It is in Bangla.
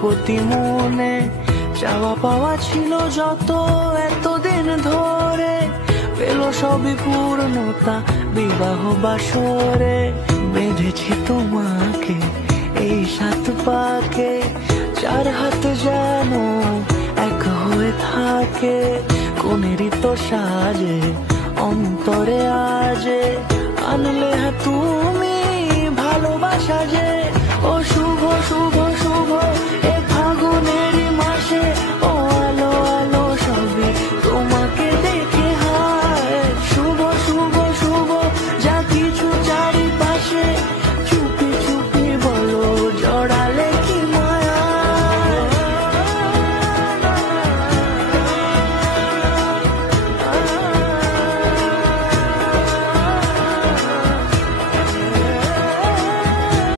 প্রতি মনে চাওয়া পাওয়া ছিল যত এতদিন ধরে, পেল সবই পূর্ণতা বিবাহ বাসরে। বেঁধেছি তোমাকে এই 7 পাকে, 4 হাত যেন এক হয়ে থাকে। কোনেরই তো সাজে অন্তরে আজে আনলে হ্যাঁ তুমি